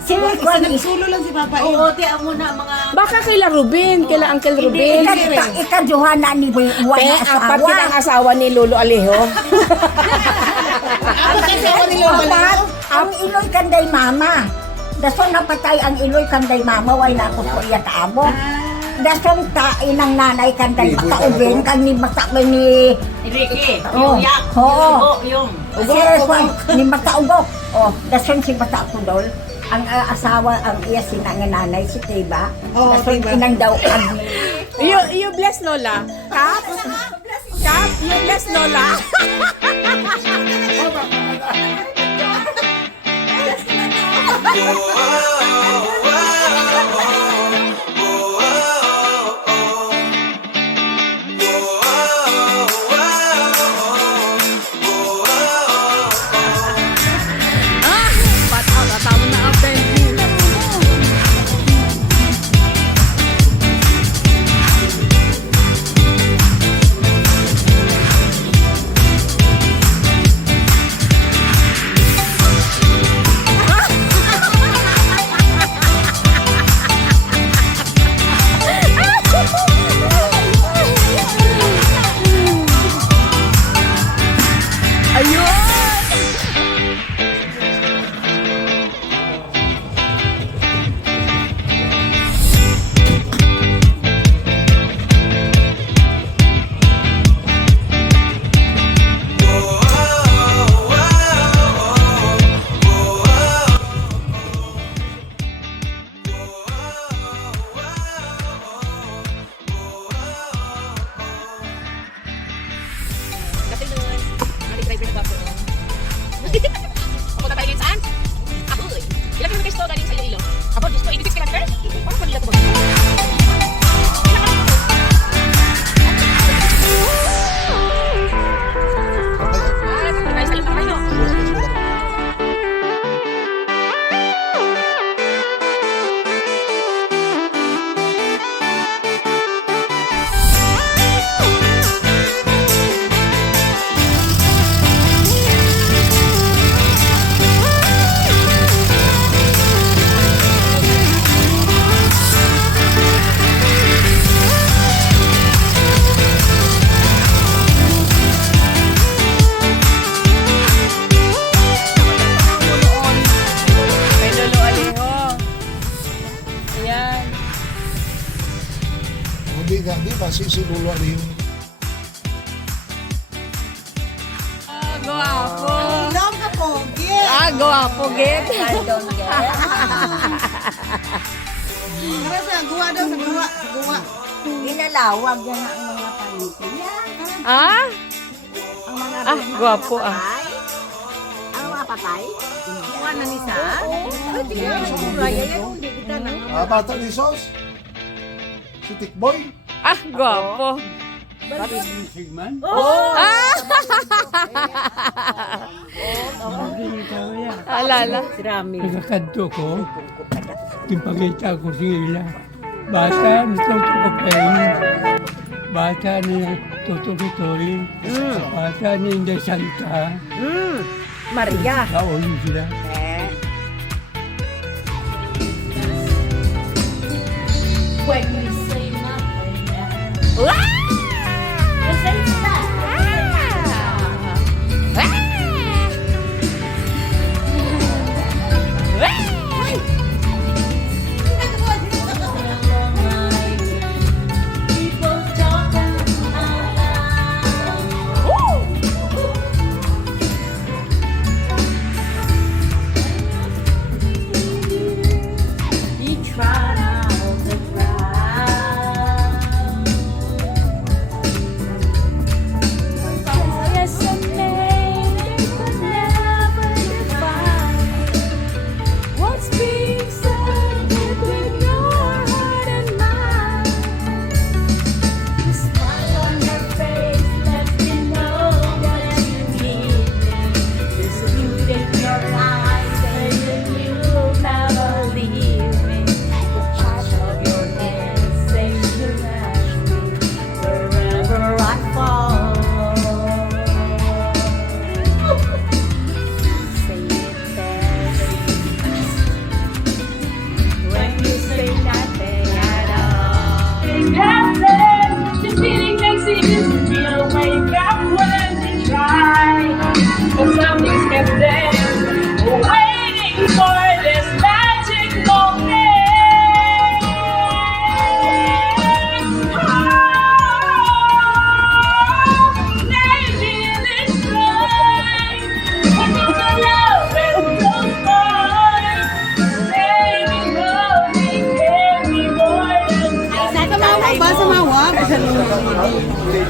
Sulol. Si Kwan is... Sulo lang si Papa. Oo, tiyan mo na mga... Baka kila Ruben, kila Uncle Ruben. Ikaduha na ni Buwan na Apat asawa. kinang asawa ni Lolo Alejo. Apat kasi ako nila Apat, ang iloy kanday mama. Dason napatay ang iloy kanday mama, way na ako po iya kaamo. Dason ta inang nanay kanday kauben kang ni matakbe ni... Ricky, Oh, yung yak, oo. yung Si Kwan, ni Mataugo. Oh, dason si Matapudol. Ang asawa, ang iya sinang nanay, si Tiba. Oo, Dason Tiba. inang daw ang... You bless Lola. Kap? Kap, you bless Lola. Papunta tayo ngayon saan? Ako eh. Ilang kilometers to galing sa Iloilo? Ako, Diyos ko, 86 kilometers? Paano pa nila ito mag- Tayo sa Iloilo tayo. Kay Lolo Alejo. Ayan. Hindi nga, di ba? Si Lolo Alejo. Guwapo. Long ka po. Yeah. Guwapo, get. Tara sa guwa daw, sa guwa. Sa guwa. Ginalawag yan ang mga palitin. Ah? Ang mga Guwapo ah. patay. Ang mga patay. Kuha na ni Sa? Bata ni Sos? Si Tikboy? Guwapo. Alala. Nagkakanto ko, ipakita ko sa ila. Bata, natutukopain. Bata na tutukotoy. Bata na hindi santa. Maria. Kaon sila.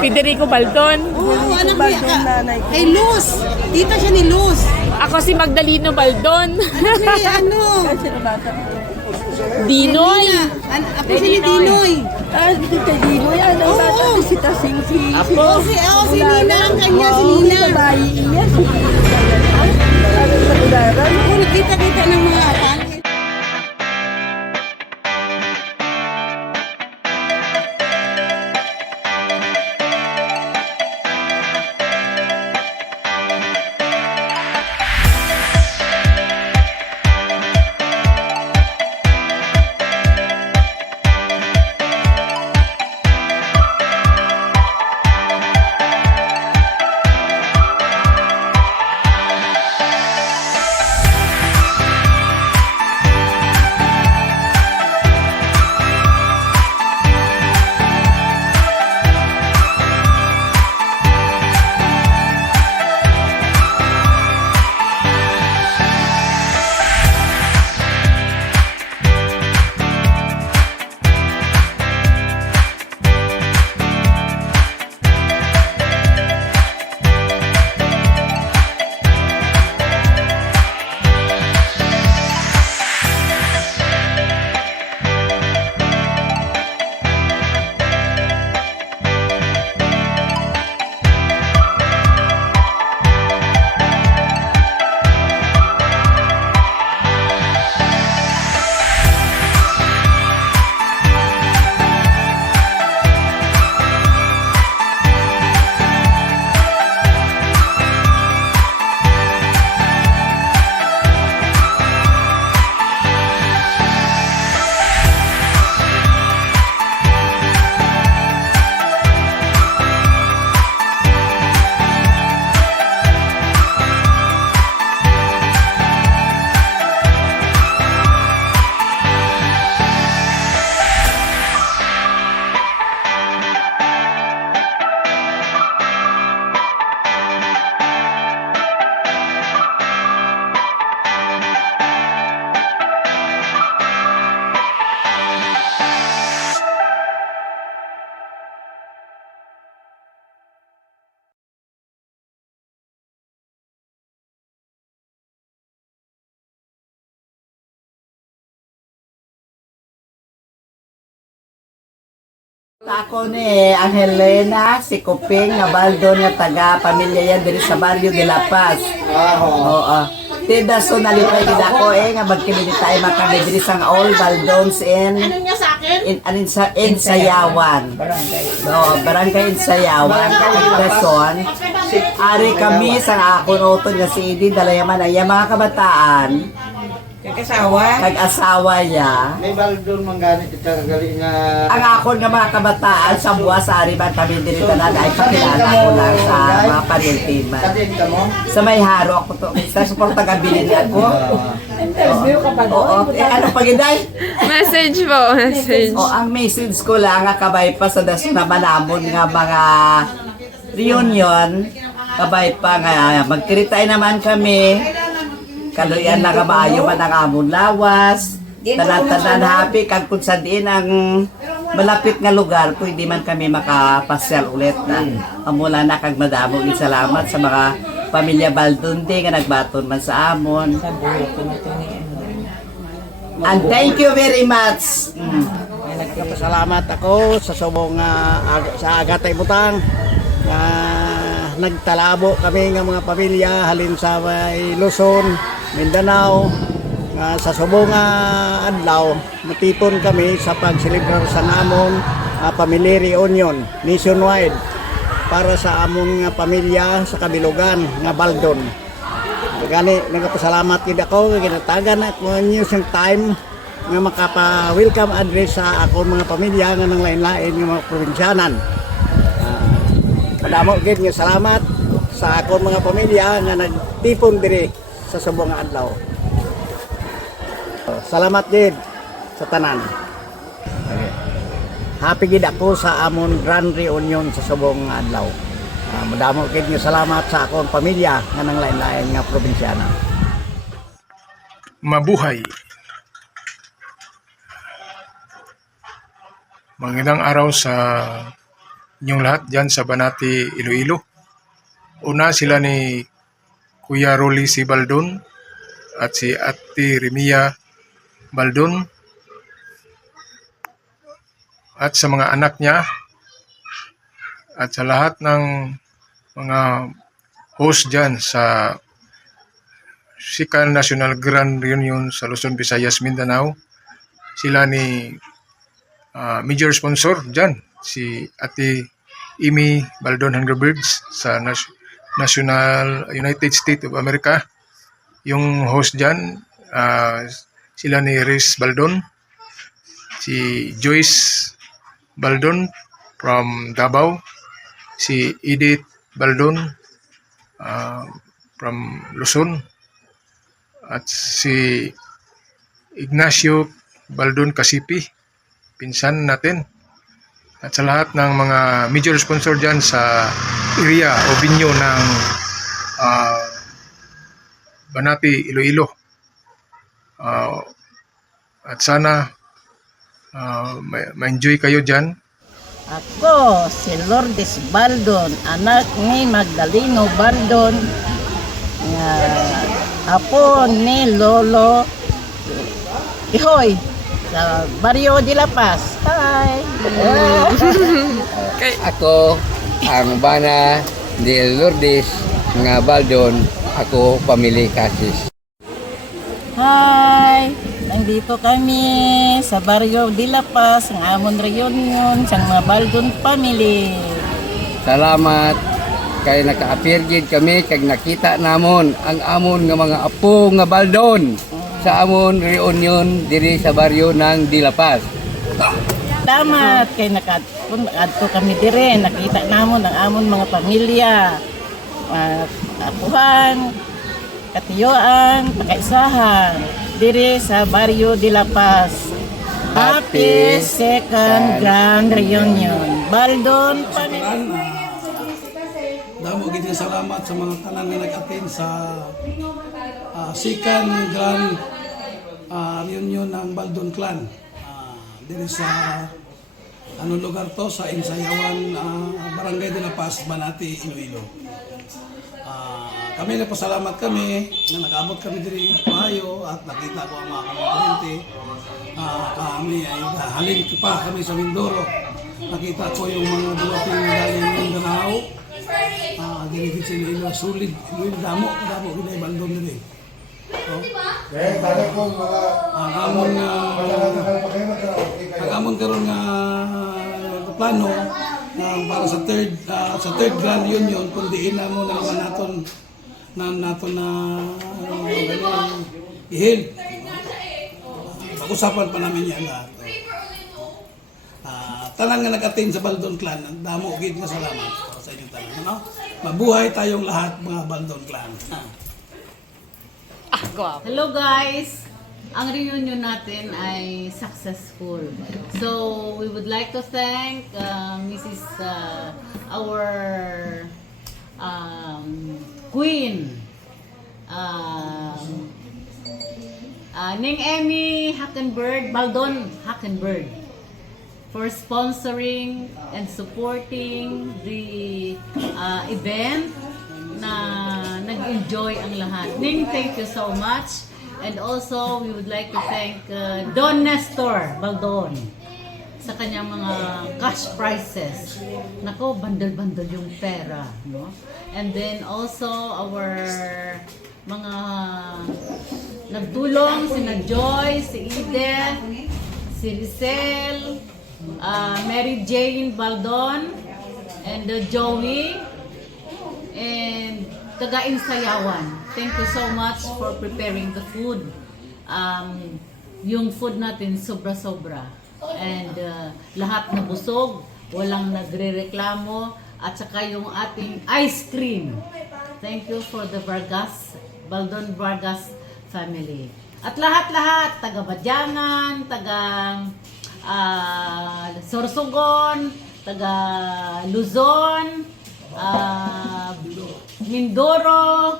Federico Baldon. Oo, anak niya. Kay Luz. Tita siya ni Luz. Ako si Magdaleno Baldon. Kay ano? Dinoy. Ako siya ni Dinoy. Kay Dinoy, ano Oo. ba? Si Tasing, si Si Nina ang kanya, si Nina. babae iya, si ano sa udaran. Oo, nakita-kita ng mga pan. Ako ni Angelina, si Kuping, nga Baldon nga taga pamilya yan diri sa barrio de La Paz. Oo. Tida so nalipay gid ako nga magkilid tayo makami diri sa all Baldons in Sayawan. No, barangay in Sayawan, Quezon. Ari kami sa akon utod nga si Idi dalayaman ay mga kabataan. Kag-asawa niya. May Baldon mangganit ito kagali nga... Ang akon nga mga kabataan sa buwas sa Ariban kami din ito na ay pakilala ko lang sa mga parintiman. Sa may haro ako to. Sa support taga-bilin ako. Interview ka pa Oo. Ano pagiday? Message po, message. O ang message ko lang nga kabay pa sa das na manamon nga mga reunion. Kabay pa nga magkiritay naman kami. Kaluyan na nga maayo man ang amon lawas. Tanan-tanan happy kag kung sa diin ang malapit nga lugar pwede man kami makapasyal ulit na amula na kag madamo salamat sa mga pamilya Baldunde nga nagbaton man sa amon. And thank you very much. Nagpasalamat ako sa subong sa Agatay Butang na nagtalabo kami nga mga pamilya halin sa may Luzon, Mindanao. Sa subong adlaw matipon kami sa pagselebrar sa namon family reunion nationwide para sa among pamilya sa kabilugan nga Baldon. Gani nagpasalamat gid ako ginatagan ako news and time nga makapa-welcome address sa akong mga pamilya nga nang lain-lain nga mga probinsyanan. Madamo gid nga salamat sa akong mga pamilya nga nagtipon diri sa subong nga adlaw. Salamat gid sa tanan. Okay. Happy gid ako sa amon grand reunion sa subong nga adlaw. Madamo gid nga salamat sa akong pamilya nga nang lain-lain nga probinsyana. Mabuhay. Magandang araw sa inyong lahat dyan sa Banati, Iloilo. Una sila ni Kuya Rolly C. Baldon at si Ate Remia Baldon at sa mga anak niya at sa lahat ng mga host dyan sa Second National Grand Reunion sa Luzon, Visayas, Mindanao. Sila ni major sponsor dyan, si Ate Amy Baldon Hungerbirds sa National United States of America. Yung host dyan, sila ni Riz Baldon, si Joyce Baldon from Davao, si Edith Baldon from Luzon, at si Ignacio Baldon Casipi, pinsan natin. At sa lahat ng mga major sponsor dyan sa area o binyo ng Banati, Iloilo. At sana ma-enjoy kayo dyan. Ako, si Lourdes Baldon, anak ni Magdaleno Baldon, apo ni Lolo Ihoy, sa Barrio de La Paz. Hi! Ako ang bana ni Lourdes nga Baldon, ako pamilya Casis. Hi! Nandito kami sa Barrio de La Paz, ng amon reunion, sa mga Baldon family. Salamat kay naka-appear gid kami kag nakita namon ang amon nga mga apo nga Baldon sa amon reunion diri sa baryo ng De La Paz. Salamat kay nakadto kami dire, nakita namon ang amon mga pamilya. Apuhan, katiyuan, pakaisahan diri sa Barrio de La Paz. Happy second grand reunion. Baldon family. Damo gid nga salamat sa mga tanan nga nag-attend sa second grand reunion ng Baldon Clan. Diri sa anong lugar to, sa Insayawan, Barangay de La Paz, Banati, Iloilo. Kami nagpasalamat kami na nag-abot kami diri payo at nakita ko ang mga kamay. Kami ay halin pa kami sa Mindoro. Nakita ko yung mga duwating galing Mindanao. Diri sa Iloilo, sulit, damo ginay Baldon diri. Ang amon karon nga plano para sa third grand reunion, kundi ina mo na naton na ihil. Pag-usapan pa namin yan lahat. Tanan nga nag-attend sa Baldon Clan, damo gid nga salamat sa inyong tanan, no? Mabuhay tayong lahat, mga Baldon Clan. Hello guys! Ang reunion natin ay successful. So, we would like to thank Mrs. Our Queen, Ning Amy Baldon Hackenberg, for sponsoring and supporting the event na nag-enjoy ang lahat. Ning, thank you so much. And also, we would like to thank Don Nestor Baldon sa kanyang mga cash prizes. Nako, bandal-bandal yung pera, no? And then also our mga nagtulong, sina Joy, si Edith, si Rizel, Mary Jane Baldon, and Joey, and taga-Insayawan. Thank you so much for preparing the food. Yung food natin sobra-sobra. And lahat na busog, walang nagre-reklamo, at saka yung ating ice cream. Thank you for the Baldon Vargas family. At lahat-lahat, taga-Badyangan, taga-Sorsogon, taga-Luzon, Mindoro,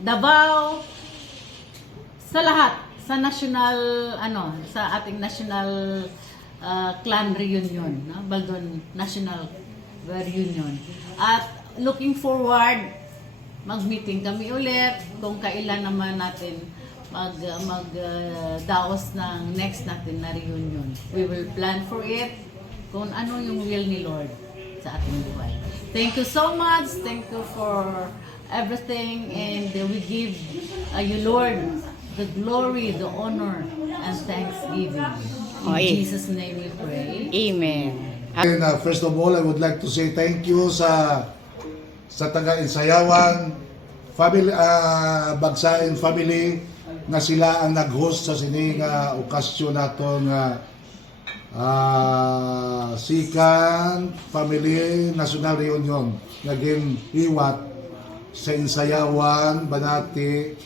Davao, sa lahat, sa national, sa ating national clan reunion, no? Baldon National Reunion. At looking forward, mag-meeting kami ulit kung kailan naman natin daos ng next natin na reunion. We will plan for it kung ano yung will ni Lord sa ating buhay. Thank you so much. Thank you for everything, and we give you, Lord, the glory, the honor, and thanksgiving. In Jesus' name we pray. Amen. And first of all, I would like to say thank you sa taga-Insayawan family, Bagsain family, nga sila ang nag-host sa sining okasyon naton Sikan Family National Reunion naging hiwat sa Insayawan, Banati,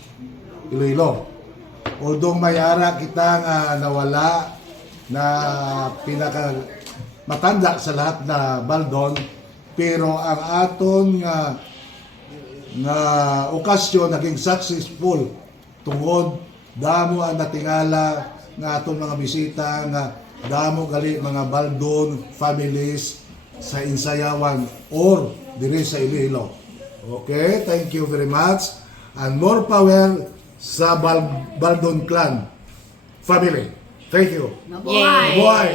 Iloilo. Although may ara kita nga nawala na pinaka matanda sa lahat na Baldon, pero ang aton nga okasyon naging successful tungod damo ang natingala nga aton mga bisita nga damo gali mga Baldon families sa Insayawan or diri sa Iloilo. Okay, thank you very much, and more power sa Baldon clan family. Thank you. Mabuhay! Mabuhay!